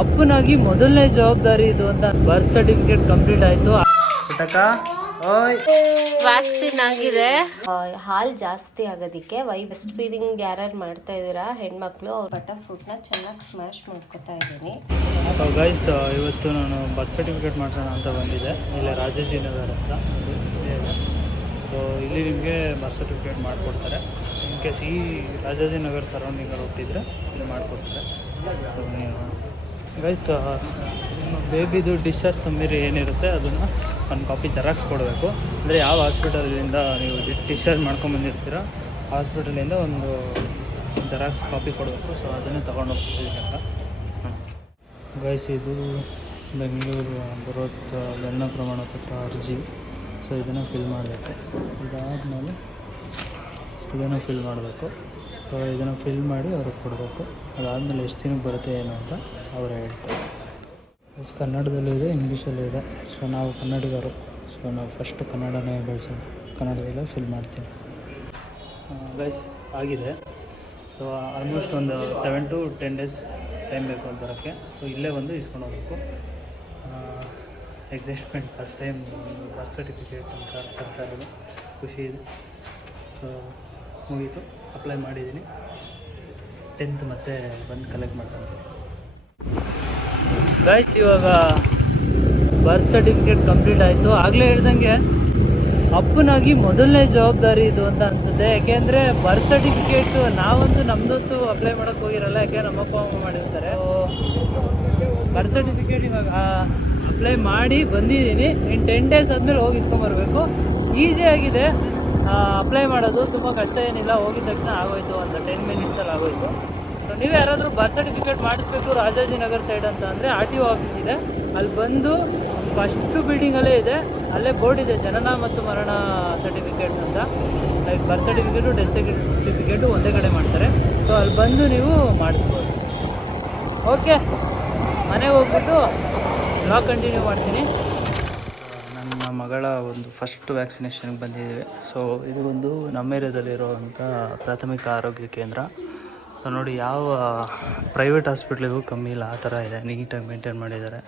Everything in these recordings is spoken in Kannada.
ಅಪ್ಪನಾಗಿ ಮೊದಲನೇ ಜವಾಬ್ದಾರಿ ಇದು ಅಂತ ಬರ್ತ್ ಸರ್ಟಿಫಿಕೇಟ್ ಕಂಪ್ಲೀಟ್ ಆಯ್ತು. ವ್ಯಾಕ್ಸಿನ್ ಆಗಿದೆ. ಹಾಲ್ ಜಾಸ್ತಿ ಆಗೋದಿಕ್ಕೆ ಬ್ರೆಸ್ಟ್ ಫೀಡಿಂಗ್ ಯಾರ್ಯಾರು ಮಾಡ್ತಾ ಇದ್ದೀರಾ ಹೆಣ್ಮಕ್ಳು, ಅವ್ರ ಬಟರ್ ಫ್ರೂಟ್ ನ ಚೆನ್ನಾಗಿ ಸ್ಮ್ಯಾಶ್ ಮಾಡ್ಕೊತಾ ಇದ್ದೀನಿ. ಗೈಸ್, ಇವತ್ತು ನಾನು ಬರ್ತ್ ಸರ್ಟಿಫಿಕೇಟ್ ಮಾಡ್ಸೋಣ ಅಂತ ಬಂದಿದ್ದೆ. ಇಲ್ಲಿ ರಾಜಾಜಿನಗರ ಅಂತ ಇದೆ. ಸೊ ಇಲ್ಲಿ ನಿಮಗೆ ಬರ್ತ್ ಸರ್ಟಿಫಿಕೇಟ್ ಮಾಡಿಕೊಡ್ತಾರೆ. ಇನ್ ಕೇಸ್ ಈ ರಾಜಾಜಿನಗರ ಸರೌಂಡಿಂಗಲ್ಲಿ ಹುಟ್ಟಿದ್ರೆ ಇಲ್ಲಿ ಮಾಡಿಕೊಡ್ತಾರೆ. ಸೊ ಗೈಸ್, ನಿಮ್ಮ ಬೇಬಿದು ಡಿಸ್ಚಾರ್ಜ್ ಸಮ್ಮರಿ ಏನಿರುತ್ತೆ ಅದನ್ನು ಒಂದು ಕಾಪಿ ಜೆರಾಕ್ಸ್ ಕೊಡಬೇಕು. ಅಂದರೆ ಯಾವ ಹಾಸ್ಪಿಟಲಿಂದ ನೀವು ಡಿಸ್ಚಾರ್ಜ್ ಮಾಡ್ಕೊಂಬಂದಿರ್ತೀರ ಹಾಸ್ಪಿಟಲಿಂದ ಒಂದು ಜೆರಾಕ್ಸ್ ಕಾಪಿ ಕೊಡಬೇಕು. ಸೊ ಅದನ್ನೇ ತೊಗೊಂಡು ಹೋಗ್ತೀವಿ ಅಂತ. ಗೈಸ್, ಇದು ಬೆಂಗಳೂರು ಬರೋದು ಜನ್ಮ ಪ್ರಮಾಣ ಪತ್ರ ಅರ್ಜಿ. ಸೊ ಇದನ್ನು ಫಿಲ್ ಮಾಡಬೇಕು. ಇದಾದಮೇಲೆ ಇದನ್ನು ಫಿಲ್ ಮಾಡಬೇಕು. ಸೊ ಇದನ್ನು ಫಿಲ್ ಮಾಡಿ ಅವ್ರಿಗೆ ಕೊಡಬೇಕು. ಅದಾದಮೇಲೆ ಎಷ್ಟು ದಿನಕ್ಕೆ ಬರುತ್ತೆ ಏನು ಅಂತ ಅವರು ಹೇಳ್ತಾರೆ. ಕನ್ನಡದಲ್ಲೂ ಇದೆ, ಇಂಗ್ಲೀಷಲ್ಲೂ ಇದೆ. ಸೊ ನಾವು ಕನ್ನಡಿಗರು, ಸೊ ನಾವು ಫಸ್ಟು ಕನ್ನಡನೇ ಬೆಳೆಸೋಣ. ಕನ್ನಡದಲ್ಲೇ ಫಿಲ್ ಮಾಡ್ತೀನಿ. ಗೈಸ್, ಆಗಿದೆ. ಸೊ ಆಲ್ಮೋಸ್ಟ್ ಒಂದು 7 to 10 days ಟೈಮ್ ಬೇಕು ಅಲ್ಲಿ ಬರೋಕ್ಕೆ. ಸೊ ಇಲ್ಲೇ ಬಂದು ಇಸ್ಕೊಂಡು ಹೋಗ್ಬೇಕು. Excitement, first time birth certificate ಅಂತ ತರ್ತಾ ಇರೋದು, ಖುಷಿ ಇದೆ. ಸೊ ಮುಗೀತು, ಅಪ್ಲೈ ಮಾಡಿದ್ದೀನಿ. 10th ಮತ್ತೆ ಬಂದು ಕಲೆಕ್ಟ್ ಮಾಡ್ಕೊಂತೀನಿ. ಗೈಸ್, ಇವಾಗ ಬರ್ತ್ ಸರ್ಟಿಫಿಕೇಟ್ ಕಂಪ್ಲೀಟ್ ಆಯಿತು. ಆಗಲೇ ಹೇಳ್ದಂಗೆ ಅಪ್ಪನಾಗಿ ಮೊದಲನೇ ಜವಾಬ್ದಾರಿ ಇದು ಅಂತ ಅನಿಸುತ್ತೆ. ಯಾಕೆಂದರೆ ಬರ್ತ್ ಸರ್ಟಿಫಿಕೇಟು ನಾವಂತೂ ನಮ್ಮದಂತೂ ಅಪ್ಲೈ ಮಾಡೋಕ್ಕೆ ಹೋಗಿರಲ್ಲ. ಯಾಕೆ ನಮ್ಮ ಅಪ್ಪ ಅಮ್ಮ ಮಾಡಿರ್ತಾರೆ. ಬರ್ತ್ ಸರ್ಟಿಫಿಕೇಟ್ ಇವಾಗ ಅಪ್ಲೈ ಮಾಡಿ ಬಂದಿದ್ದೀನಿ. ಇನ್ನು 10 days ಆದಮೇಲೆ ಹೋಗಿ ಇಸ್ಕೊಂಬರ್ಬೇಕು. ಈಸಿಯಾಗಿದೆ ಅಪ್ಲೈ ಮಾಡೋದು, ತುಂಬ ಕಷ್ಟ ಏನಿಲ್ಲ. ಹೋಗಿದ ತಕ್ಷಣ ಆಗೋಯ್ತು, ಒಂದು 10 minutesಲ್ಲಿ ಆಗೋಯ್ತು. ಸೊ ನೀವು ಯಾರಾದರೂ ಬರ್ತ್ ಸರ್ಟಿಫಿಕೇಟ್ ಮಾಡಿಸ್ಬೇಕು ರಾಜಾಜಿನಗರ್ ಸೈಡ್ ಅಂತ ಅಂದರೆ RTO ಆಫೀಸ್ ಇದೆ. ಅಲ್ಲಿ ಬಂದು ಫಸ್ಟು ಬಿಲ್ಡಿಂಗಲ್ಲೇ ಇದೆ. ಅಲ್ಲೇ ಬೋರ್ಡ್ ಇದೆ, ಜನನ ಮತ್ತು ಮರಣ ಸರ್ಟಿಫಿಕೇಟ್ಸ್ ಅಂತ. ಲೈಕ್ ಬರ್ತ್ ಸರ್ಟಿಫಿಕೇಟು ಡೆತ್ ಸರ್ಟಿಫಿಕೇಟು ಒಂದೇ ಕಡೆ ಮಾಡ್ತಾರೆ. ಸೊ ಅಲ್ಲಿ ಬಂದು ನೀವು ಮಾಡಿಸ್ಬೋದು. ಓಕೆ, ಮನೆಗೆ ಹೋಗ್ಬಿಟ್ಟು ಬ್ಲಾಗ್ ಕಂಟಿನ್ಯೂ ಮಾಡ್ತೀನಿ. ನನ್ನ ಮಗಳ ಒಂದು ಫಸ್ಟ್ ವ್ಯಾಕ್ಸಿನೇಷನ್ಗೆ ಬಂದಿದ್ದೀವಿ. ಸೊ ಇದು ಒಂದು ನಮ್ಮ ಏರಿಯಾದಲ್ಲಿರುವಂಥ ಪ್ರಾಥಮಿಕ ಆರೋಗ್ಯ ಕೇಂದ್ರ. ಸೊ ನೋಡಿ, ಯಾವ ಪ್ರೈವೇಟ್ ಹಾಸ್ಪಿಟ್ಲಿಗೂ ಕಮ್ಮಿ ಇಲ್ಲ, ಆ ಥರ ಇದೆ. ನೀಟಾಗಿ ಮೇಂಟೈನ್ ಮಾಡಿದ್ದಾರೆ.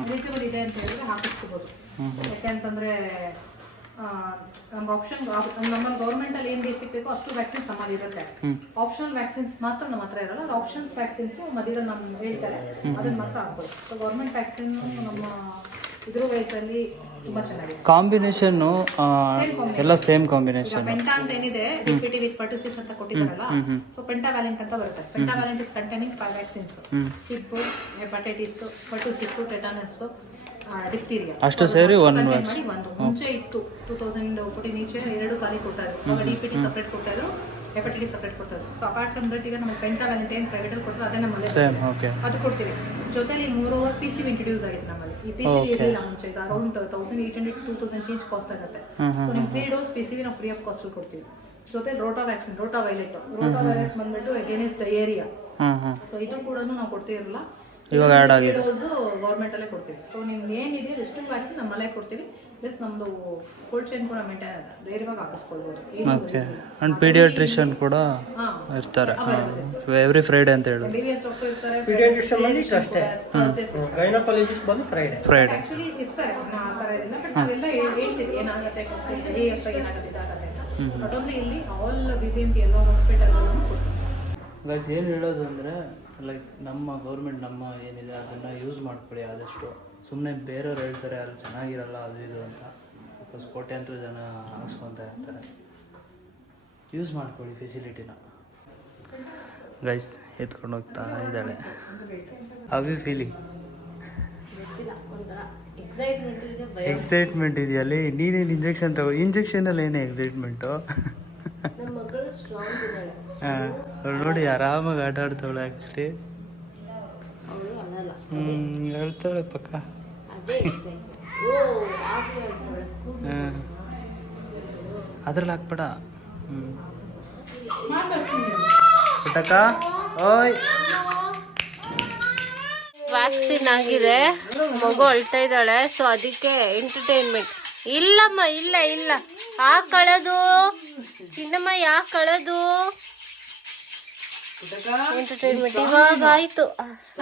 ಎಲಿಜಿಬಲ್ ಇದೆ ಅಂತ ಹೇಳಿದ್ರೆ ಹಾಕಿಸ್ಕೋಬೋದು. ಯಾಕೆಂತಂದರೆ ನಮ್ಮ ಆಪ್ಷನ್ ನಮ್ಮ ಗೌರ್ಮೆಂಟಲ್ಲಿ ಏನು ಬೇಸಿಕ್ ಬೇಕೋ ಅಷ್ಟು ವ್ಯಾಕ್ಸಿನ್ಸ್ ನಮ್ಮಲ್ಲಿ ಇರುತ್ತೆ. ಆಪ್ಷನಲ್ ವ್ಯಾಕ್ಸಿನ್ಸ್ ಮಾತ್ರ ನಮ್ಮ ಹತ್ರ ಇರಲ್ಲ. ಅದು ಆಪ್ಷನ್ಸ್ ವ್ಯಾಕ್ಸಿನ್ಸು ಮಧ್ಯದಲ್ಲಿ ನಮ್ಮ ಹೇಳ್ತಾರೆ, ಅದನ್ನ ಮಾತ್ರ ಹಾಕ್ಬೋದು. ಸೊ ಗೌರ್ಮೆಂಟ್ ವ್ಯಾಕ್ಸಿನ್ ನಮ್ಮ ಇದ್ರ ವಯಸ್ಸಲ್ಲಿ ತುಂಬಾ ಚೆನ್ನಾಗಿದೆ. ಕಾಂಬಿನೇಷನ್ನು ಎಲ್ಲ ಸೇಮ್ ಕಾಂಬಿನೇಷನ್. ಪೆಂಟಾ ಅಂತ ಏನಿದೆ, ಡಿಪಿಟಿ ವಿತ್ ಪರ್ಟುಸಿಸ್ ಅಂತ ಕೊಟ್ಟಿದ್ದಾರಲ್ಲ, ಸೊ ಪೆಂಟಾವ್ಯಾಲೆಂಟ್ ಅಂತ ಬರುತ್ತೆ. Pentavalent is containing 5 vaccines: Hib, hepatitis, pertussis, tetanus, diphtheria. ಅಷ್ಟು ಸೇರಿ ಒಂದು ಮುಂಚೆ ಇತ್ತು 2014 ಈಚೆ 2 ಖಾಲಿ ಕೊಡ್ತಾ ಇದ್ರು. ಅವಾಗ ಡಿಪಿಟಿ ಸಪ್ರೇಟ್ ಕೊಡ್ತಾ ಇದ್ರು, ಹೆಪಟೈಟಿಸ್ ಸಪ್ರೇಟ್ ಕೊಡ್ತಾ ಇದ್ರು. ಸೊ ಅಪಾರ್ಟ್ ಫ್ರಮ್ ದಟ್ ಈಗ ನಮಗೆ ಪೆಂಟಾವ್ಯಾಲೆಂಟ್ ಏನು ಪ್ರೈವೇಟಲ್ಲಿ ಕೊಡ್ತಾರೆ ಅದೇ ನಮ್ಮಲ್ಲಿ ಅದು ಕೊಡ್ತೀವಿ. ಜೊತೆಲಿ 3 PCV ಇಂಟ್ರೊಡ್ಯೂಸ್ ಆಗಿದೆ ನಮ್ಮಲ್ಲಿ. ಈ PCV ಇರಲಿಲ್ಲ ಮುಂಚೆ. ಇದು ಅರೌಂಡ್ 1800 to 2000 ಚೇಂಜ್ ಕಾಸ್ಟ್ ಆಗುತ್ತೆ. ಸೊ ನಿಮ್ಗೆ 3 dose PCV ನಾವು ಫ್ರೀ ಆಫ್ ಕಾಸ್ಟ್ ಕೊಡ್ತೀವಿ. ಜೊತೆ rota vaccine, rota violet, rota virus ಬಂದ್ಬಿಟ್ಟು ಅಗೇನೆಸ್ಟ್ ಡಯೇರಿಯಾ. ಸೊ ಇದು ಕೂಡ ನಾವು ಕೊಡ್ತಿರಲ್ಲ, ಇವಾಗ ಆ್ಯಡ್ ಆಗಿದೆ. ಡೋಸ್ ಗೌರ್ಮೆಂಟ್ ಅಲ್ಲೇ ಕೊಡ್ತೀವಿ. ಸೊ ನಿಮ್ಗೆ ಏನಿದೆ ಎಷ್ಟು ವ್ಯಾಕ್ಸಿನ್ ನಮ್ಮಲ್ಲೇ ಕೊಡ್ತೀವಿ. ಪ್ಲಸ್ ನಮ್ದು ಕೋಲ್ಡ್ ಚೈನ್ ಕೂಡ ಮೇಂಟೈನ್ ಇದೆ, ಧೈರ್ಯವಾಗಿ ಹಾಕಿಸ್ಕೊಳ್ಬೋದು. ಓಕೆ. ಆ್ಯಂಡ್ ಪೀಡಿಯಾಟ್ರಿಷಿಯನ್ ಕೂಡ ಇರ್ತಾರೆ ಎವ್ರಿ ಫ್ರೈಡೆ ಅಂತ ಹೇಳೋದು. BVS ಡಾಕ್ಟರ್ ಇರ್ತಾರೆ, ಪೀಡಿಯಾಟ್ರಿಷಿಯನ್ ಬಂದು ಅಷ್ಟೇ, ಗೈನಕಾಲಜಿಸ್ಟ್ ಬಂದು ಫ್ರೈಡೆ ಆಕ್ಚುಲಿ ಇರ್ತಾರೆ. ಆ ಥರ ಇಲ್ಲ, ಬಟ್ ನಾವೆಲ್ಲ ಹೇಳ್ತೀವಿ ಏನಾಗುತ್ತೆ, ಏನಾಗುತ್ತೆ, ಇದಾಗುತ್ತೆ ಅಂತ. ಬಟ್ ಓನ್ಲಿ ಇಲ್ಲಿ ಆಲ್ BBMP ಎಲ್ಲ ಹಾಸ್ಪಿಟಲ್ಗಳನ್ನು ಕೊಡ್ತೀವಿ. ಗೈಸ್, ಏನು ಹೇಳೋದು ಅಂದರೆ ಲೈಕ್ ನಮ್ಮ ಗೌರ್ಮೆಂಟ್ ನಮ್ಮ ಏನಿದೆ ಅದನ್ನು ಯೂಸ್ ಮಾಡ್ಕೊಳ್ಳಿ ಆದಷ್ಟು. ಸುಮ್ಮನೆ ಬೇರೆಯವ್ರು ಹೇಳ್ತಾರೆ ಅಲ್ಲಿ ಚೆನ್ನಾಗಿರಲ್ಲ ಅದು ಇದು ಅಂತ, ಬಿಕಾಸ್ ಕೋಟ್ಯಾಂತರ ಜನ ಹಾಕ್ಸ್ಕೊತಾ ಇರ್ತಾರೆ. ಯೂಸ್ ಮಾಡ್ಕೊಳ್ಳಿ ಫೆಸಿಲಿಟಿನ. ಗೈಸ್, ಎತ್ಕೊಂಡು ಹೋಗ್ತಾ ಇದ್ದಾಳೆ. ಅವಿ ಫೀಲಿಂಗ್ ಎಕ್ಸೈಟ್ಮೆಂಟ್ ಇದೆಯಲ್ಲಿ. ನೀನೇನು ಇಂಜೆಕ್ಷನ್ ತಗೋ, ಇಂಜೆಕ್ಷನಲ್ಲಿ ಏನೇ ಎಕ್ಸೈಟ್ಮೆಂಟು. ಹಾಂ, ಅವಳು ನೋಡಿ ಆರಾಮಾಗಿ ಆಟ ಆಡ್ತಾವಳೆ. ಆ್ಯಕ್ಚುಲಿ ಹೇಳ್ತಾಳೆ ಪಕ್ಕ. ಹಾಂ, ಅದ್ರಲ್ಲಿ ಹಾಕ್ಬೇಡ. ಪುಟ್ಟಕ್ಕ, ಓಯ್. ವ್ಯಾಕ್ಸಿನ್ ಆಗಿದೆ, ಮಗು ಅಳ್ತಾ ಇದ್ದಾಳೆ. ಸೊ ಅದಕ್ಕೆ ಎಂಟರ್ಟೈನ್ಮೆಂಟ್. ಇಲ್ಲಮ್ಮ, ಇಲ್ಲ ಇಲ್ಲ, ಯಾಕೆ ಕಳೋದು ಚಿನ್ನಮ್ಮ, ಯಾಕೆ ಕಳೋದು? ಎಂಟರ್ಟೈನ್ಮೆಂಟ್ ಇವಾಗ ಆಯ್ತು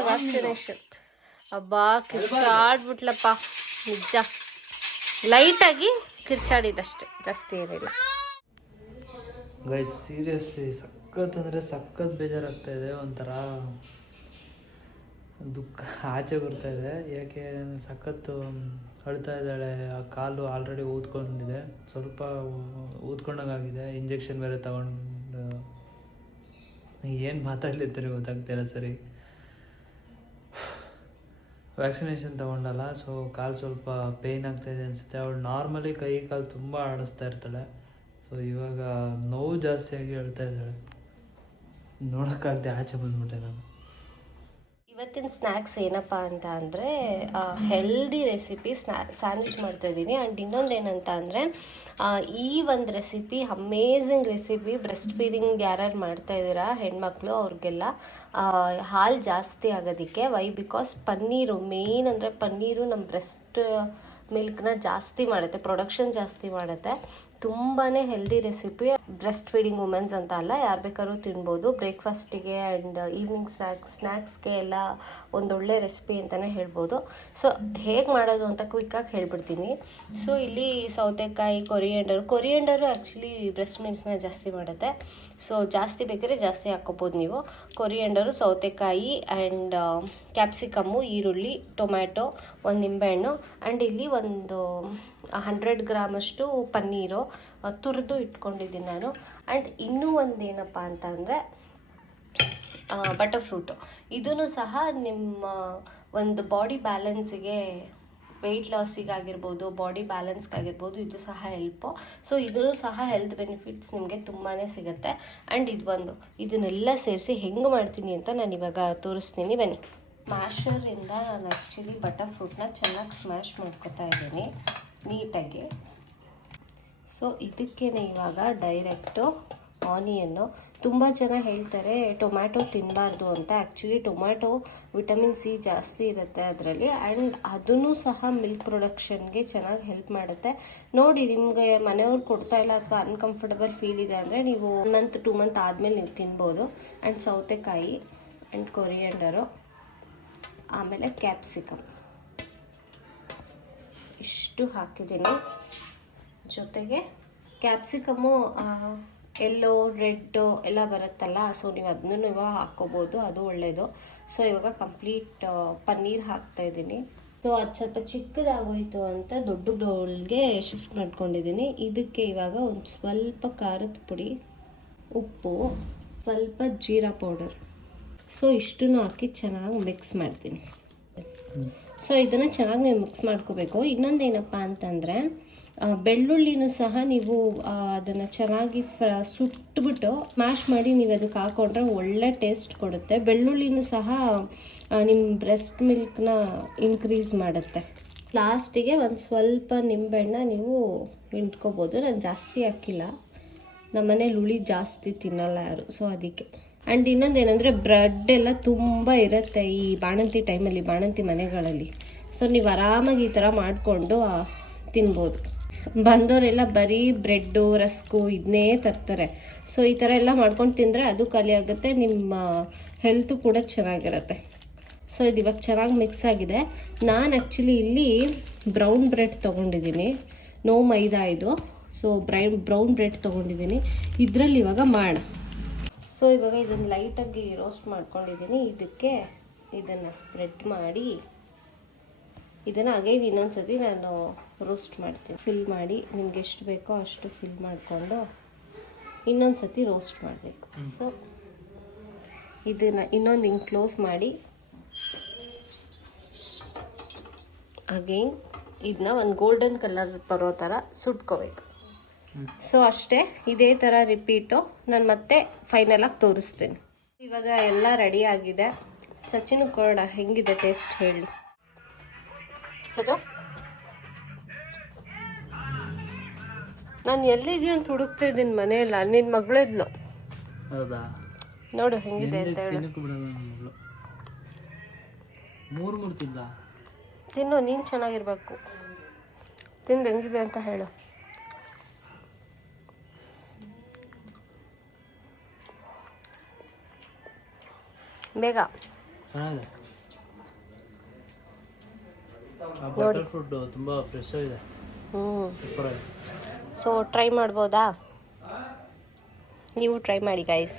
ವ್ಯಾಕ್ಸಿನೇಷನ್. ಅಬ್ಬಾ ಕಿರ್ಚಾಡ್ಬಿಟ್ಲಪ್ಪ ನಿಜ, ಲೈಟಾಗಿ ಕಿರ್ಚಾಡಿದಷ್ಟೇ, ಜಾಸ್ತಿ ಏನಿಲ್ಲ. ಗೈಸ್ ಸೀರಿಯಸ್ಲಿ ಸಖತ್ ಅಂದರೆ ಸಖತ್ ಬೇಜಾರಾಗ್ತಾ ಇದೆ, ಒಂಥರ ದುಃಖ ಆಚೆ ಬರ್ತಾ ಇದೆ. ಯಾಕೆ ಸಖತ್ತು ಅಳ್ತಾ ಇದ್ದಾಳೆ, ಆ ಕಾಲು ಆಲ್ರೆಡಿ ಊದ್ಕೊಂಡಿದೆ, ಸ್ವಲ್ಪ ಊದ್ಕೊಂಡಂಗಾಗಿದೆ. ಇಂಜೆಕ್ಷನ್ ಬೇರೆ ತಗೊಂಡು ಏನು ಮಾತಾಡ್ಲಿರ್ತಾರೆ ಗೊತ್ತಾಗ್ತಿಲ್ಲ ಸರಿ. ವ್ಯಾಕ್ಸಿನೇಷನ್ ತೊಗೊಂಡಲ್ಲ, ಸೊ ಕಾಲು ಸ್ವಲ್ಪ ಪೇಯ್ನ್ ಆಗ್ತಾಯಿದೆ ಅನಿಸುತ್ತೆ. ಅವಳು ನಾರ್ಮಲಿ ಕೈ ಕಾಲು ತುಂಬ ಆಡಿಸ್ತಾ ಇರ್ತಾಳೆ, ಸೊ ಇವಾಗ ನೋವು ಜಾಸ್ತಿಯಾಗಿ ಹೇಳ್ತಾ ಇದ್ದಾಳೆ. ನೋಡೋಕ್ಕಾಗದೆ ಆಚೆ ಬಂದ್ಬಿಟ್ಟೆ ನಾನು. ಇವತ್ತಿನ ಸ್ನ್ಯಾಕ್ಸ್ ಏನಪ್ಪ ಅಂತ ಅಂದರೆ ಹೆಲ್ದಿ ರೆಸಿಪಿ ಸ್ಯಾಂಡ್ವಿಚ್ ಮಾಡ್ತಾಯಿದ್ದೀನಿ. ಆ್ಯಂಡ್ ಇನ್ನೊಂದು ಏನಂತ ಅಂದರೆ ಈ ಒಂದು recipe amazing recipe. Breast feeding ಯಾರ್ಯಾರು ಮಾಡ್ತಾಯಿದ್ದೀರಾ ಹೆಣ್ಮಕ್ಳು ಅವ್ರಿಗೆಲ್ಲ ಹಾಲು ಜಾಸ್ತಿ ಆಗೋದಕ್ಕೆ. ವೈ ಬಿಕಾಸ್ ಪನ್ನೀರು ಮೇಯ್ನ್ ಅಂದರೆ ಪನ್ನೀರು ನಮ್ಮ ಬ್ರೆಸ್ಟ್ ಮಿಲ್ಕ್ನ ಜಾಸ್ತಿ ಮಾಡುತ್ತೆ, ಪ್ರೊಡಕ್ಷನ್ ಜಾಸ್ತಿ ಮಾಡುತ್ತೆ. ತುಂಬಾ healthy recipe. Breast feeding womens ಅಂತ ಅಲ್ಲ, ಯಾರು ಬೇಕಾದ್ರೂ ತಿನ್ಬೋದು. ಬ್ರೇಕ್ಫಾಸ್ಟಿಗೆ ಆ್ಯಂಡ್ ಈವ್ನಿಂಗ್ ಸ್ನ್ಯಾಕ್ಸ್ಗೆ ಎಲ್ಲ ಒಂದೊಳ್ಳೆ ರೆಸಿಪಿ ಅಂತಲೇ ಹೇಳ್ಬೋದು. ಸೊ ಹೇಗೆ ಮಾಡೋದು ಅಂತ ಕ್ವಿಕ್ಕಾಗಿ ಹೇಳ್ಬಿಡ್ತೀನಿ. ಸೊ ಇಲ್ಲಿ ಸೌತೆಕಾಯಿ, ಕೊರಿಯಂಡರು ಆ್ಯಕ್ಚುಲಿ ಬ್ರೆಸ್ಟ್ ಮಿಲ್ಕ್ನ ಜಾಸ್ತಿ ಮಾಡುತ್ತೆ. ಸೊ ಜಾಸ್ತಿ ಬೇಕಾದ್ರೆ ಜಾಸ್ತಿ ಹಾಕ್ಕೋಬೋದು ನೀವು. ಕೊರಿಯಂಡರು, ಸೌತೆಕಾಯಿ ಆ್ಯಂಡ್ ಕ್ಯಾಪ್ಸಿಕಮ್ಮು, ಈರುಳ್ಳಿ, ಟೊಮ್ಯಾಟೊ, ಒಂದು ನಿಂಬೆಹಣ್ಣು ಆ್ಯಂಡ್ ಇಲ್ಲಿ ಒಂದು 100 ಗ್ರಾಮಷ್ಟು ಪನ್ನೀರು ತುರಿದು ಇಟ್ಕೊಂಡಿದ್ದೀನಿ ನಾನು. ಆ್ಯಂಡ್ ಇನ್ನೂ ಒಂದು ಏನಪ್ಪ ಅಂತ ಅಂದರೆ ಬಟರ್ ಫ್ರೂಟು. ಇದೂ ಸಹ ನಿಮ್ಮ ಒಂದು ಬಾಡಿ ಬ್ಯಾಲೆನ್ಸಿಗೆ, ವೆಯ್ಟ್ ಲಾಸಿಗಾಗಿರ್ಬೋದು, ಬಾಡಿ ಬ್ಯಾಲೆನ್ಸ್ಗಾಗಿರ್ಬೋದು, ಇದು ಸಹ ಹೆಲ್ಪು. ಸೊ ಇದೂ ಸಹ ಹೆಲ್ತ್ ಬೆನಿಫಿಟ್ಸ್ ನಿಮಗೆ ತುಂಬಾ ಸಿಗುತ್ತೆ. ಆ್ಯಂಡ್ ಇದನ್ನೆಲ್ಲ ಸೇರಿಸಿ ಹೆಂಗೆ ಮಾಡ್ತೀನಿ ಅಂತ ನಾನು ಇವಾಗ ತೋರಿಸ್ತೀನಿ, ಬನ್ನಿ. ಮ್ಯಾಷರಿಂದ ನಾನು ಆ್ಯಕ್ಚುಲಿ ಬಟರ್ ಫ್ರೂಟ್ನ ಚೆನ್ನಾಗಿ ಸ್ಮ್ಯಾಶ್ ಮಾಡ್ಕೊತಾ ಇದ್ದೀನಿ ನೀಟಾಗಿ. ಸೊ ಇದಕ್ಕೇ ಇವಾಗ ಡೈರೆಕ್ಟು ಆನಿಯನ್ನು. ತುಂಬ ಜನ ಹೇಳ್ತಾರೆ ಟೊಮ್ಯಾಟೊ ತಿನ್ನಬಾರ್ದು ಅಂತ. ಆ್ಯಕ್ಚುಲಿ ಟೊಮ್ಯಾಟೊ ವಿಟಮಿನ್ ಸಿ ಜಾಸ್ತಿ ಇರುತ್ತೆ ಅದರಲ್ಲಿ, ಆ್ಯಂಡ್ ಅದೂ ಸಹ ಮಿಲ್ಕ್ ಪ್ರೊಡಕ್ಷನ್ಗೆ ಚೆನ್ನಾಗಿ ಹೆಲ್ಪ್ ಮಾಡುತ್ತೆ. ನೋಡಿ, ನಿಮಗೆ ಮನೆಯವ್ರು ಕೊಡ್ತಾ ಇಲ್ಲ ಅಥವಾ ಅನ್ಕಂಫರ್ಟಬಲ್ ಫೀಲ್ ಇದೆ ಅಂದರೆ ನೀವು 1 ಮಂತ್ 2 ಮಂತ್ ಆದಮೇಲೆ ನೀವು ತಿನ್ಬೋದು. ಆ್ಯಂಡ್ ಸೌತೆಕಾಯಿ ಆ್ಯಂಡ್ ಕೊರಿಯಂಡರು, ಆಮೇಲೆ ಕ್ಯಾಪ್ಸಿಕಮ್ ಇಷ್ಟು ಹಾಕಿದ್ದೀನಿ. ಜೊತೆಗೆ ಕ್ಯಾಪ್ಸಿಕಮ್ಮು ಎಲ್ಲೋ ರೆಡ್ಡು ಎಲ್ಲ ಬರುತ್ತಲ್ಲ, ಸೊ ನೀವು ಅದನ್ನು ಇವಾಗ ಹಾಕ್ಕೋಬೋದು, ಅದು ಒಳ್ಳೆಯದು. ಸೊ ಇವಾಗ ಕಂಪ್ಲೀಟ್ ಪನ್ನೀರ್ ಹಾಕ್ತಾಯಿದ್ದೀನಿ. ಸೊ ಅದು ಸ್ವಲ್ಪ ಚಿಕ್ಕದಾಗೋಯ್ತು ಅಂತ ದೊಡ್ಡ ಬೌಲ್ಗೆ ಶಿಫ್ಟ್ ಮಾಡ್ಕೊಂಡಿದ್ದೀನಿ. ಇದಕ್ಕೆ ಇವಾಗ ಒಂದು ಸ್ವಲ್ಪ ಖಾರದ ಪುಡಿ, ಉಪ್ಪು, ಸ್ವಲ್ಪ ಜೀರಾ ಪೌಡರ್, ಸೊ ಇಷ್ಟನ್ನು ಹಾಕಿ ಚೆನ್ನಾಗಿ ಮಿಕ್ಸ್ ಮಾಡ್ತೀನಿ. ಸೊ ಇದನ್ನು ಚೆನ್ನಾಗಿ ನೀವು ಮಿಕ್ಸ್ ಮಾಡ್ಕೋಬೇಕು. ಇನ್ನೊಂದು ಏನಪ್ಪ ಅಂತಂದರೆ ಬೆಳ್ಳುಳ್ಳಿನೂ ಸಹ ನೀವು ಅದನ್ನು ಚೆನ್ನಾಗಿ ಸುಟ್ಬಿಟ್ಟು ಮ್ಯಾಶ್ ಮಾಡಿ ನೀವು ಅದಕ್ಕೆ ಹಾಕ್ಕೊಂಡ್ರೆ ಒಳ್ಳೆ ಟೇಸ್ಟ್ ಕೊಡುತ್ತೆ. ಬೆಳ್ಳುಳ್ಳಿನೂ ಸಹ ನಿಮ್ಮ ಬ್ರೆಸ್ಟ್ ಮಿಲ್ಕ್ನ ಇನ್ಕ್ರೀಸ್ ಮಾಡುತ್ತೆ. ಲಾಸ್ಟಿಗೆ ಒಂದು ಸ್ವಲ್ಪ ನಿಂಬೆಹಣ್ಣ ನೀವು ಹಿಂಡ್ಕೋಬೋದು. ನಾನು ಜಾಸ್ತಿ ಹಾಕಿಲ್ಲ, ನಮ್ಮನೇಲಿ ಹುಳಿ ಜಾಸ್ತಿ ತಿನ್ನಲ್ಲ ಯಾರು, ಸೊ ಅದಕ್ಕೆ. ಆ್ಯಂಡ್ ಇನ್ನೊಂದು ಏನಂದರೆ ಬ್ರೆಡ್ ಎಲ್ಲ ತುಂಬ ಇರುತ್ತೆ ಈ ಬಾಣಂತಿ ಟೈಮಲ್ಲಿ, ಬಾಣಂತಿ ಮನೆಗಳಲ್ಲಿ. ಸೊ ನೀವು ಆರಾಮಾಗಿ ಈ ಥರ ಮಾಡಿಕೊಂಡು ತಿನ್ಬೋದು. ಬಂದವರೆಲ್ಲ ಬರೀ ಬ್ರೆಡ್ಡು, ರಸ್ಕು ಇದನ್ನೇ ತರ್ತಾರೆ. ಸೊ ಈ ಥರ ಎಲ್ಲ ಮಾಡ್ಕೊಂಡು ತಿಂದರೆ ಅದು ಖಾಲಿ ಆಗುತ್ತೆ, ನಿಮ್ಮ ಹೆಲ್ತು ಕೂಡ ಚೆನ್ನಾಗಿರುತ್ತೆ. ಸೊ ಇದು ಇವಾಗ ಚೆನ್ನಾಗಿ ಮಿಕ್ಸ್ ಆಗಿದೆ. ನಾನು ಆ್ಯಕ್ಚುಲಿ ಇಲ್ಲಿ ಬ್ರೌನ್ ಬ್ರೆಡ್ ತೊಗೊಂಡಿದ್ದೀನಿ, ನೋ ಮೈದಾ ಇದು. ಸೊ ಬ್ರೌನ್ ಬ್ರೆಡ್ ತೊಗೊಂಡಿದ್ದೀನಿ. ಇದರಲ್ಲಿ ಇವಾಗ ಮಾಡೋಣ. ಸೊ ಇವಾಗ ಇದನ್ನು ಲೈಟಾಗಿ ರೋಸ್ಟ್ ಮಾಡ್ಕೊಂಡಿದ್ದೀನಿ. ಇದಕ್ಕೆ ಇದನ್ನು ಸ್ಪ್ರೆಡ್ ಮಾಡಿ ಇದನ್ನು ಅಗೈನ್ ಇನ್ನೊಂದ್ಸತಿ ನಾನು ರೋಸ್ಟ್ ಮಾಡ್ತೀನಿ. ಫಿಲ್ ಮಾಡಿ ನಿಮ್ಗೆ ಎಷ್ಟು ಬೇಕೋ ಅಷ್ಟು ಫಿಲ್ ಮಾಡಿಕೊಂಡು ಇನ್ನೊಂದು ಸತಿ ರೋಸ್ಟ್ ಮಾಡಬೇಕು. ಸೊ ಇದನ್ನು ಇನ್ನೊಂದು ಹಿಂಗೆ ಕ್ಲೋಸ್ ಮಾಡಿ ಅಗೈನ್ ಇದನ್ನ ಒಂದು ಗೋಲ್ಡನ್ ಕಲರ್ ಬರೋ ಥರ ಸುಟ್ಕೋಬೇಕು. ಸೊ ಅಷ್ಟೇ, ಇದೇ ಥರ ರಿಪೀಟು. ನಾನು ಮತ್ತೆ ಫೈನಲಾಗಿ ತೋರಿಸ್ತೀನಿ. ಇವಾಗ ಎಲ್ಲ ರೆಡಿ ಆಗಿದೆ. ಸಚಿನ್ ಕೊಡ ಹೆಂಗಿದೆ ಟೇಸ್ಟ್ ಹೇಳಿ. ಅದು ನಾನು ಎಲ್ಲಿದ್ದೀಯ ಅಂತ ಹುಡುಕ್ತಾ ಇದ್ದೀನಿ ಮನೆಯಲ್ಲ. ನಿನ್ನ ಮಗಳಿದ್ಲು, ಹೌದಾ? ನೋಡು ಹೆಂಗಿದೆ ಅಂತ ಹೇಳಿ. ಮೂರು ತಿಂದ ತಿನ್ನು, ನೀನು ಚೆನ್ನಾಗಿರ್ಬೇಕು. ತಿಂದು ಹೆಂಗಿದೆ ಅಂತ ಹೇಳು. ಬೇಗ ಚೆನ್ನಾಗಿದೆ. ಬಟರ್ ಫ್ರೂಟ್ ತುಂಬ ಫ್ರೆಶ್ ಆಗಿದೆ. ಸೂಪರ್ ಆಗಿದೆ. ಸೊ ಟ್ರೈ ಮಾಡ್ಬೋದಾ? ನೀವು ಟ್ರೈ ಮಾಡಿ ಗೈಸ್.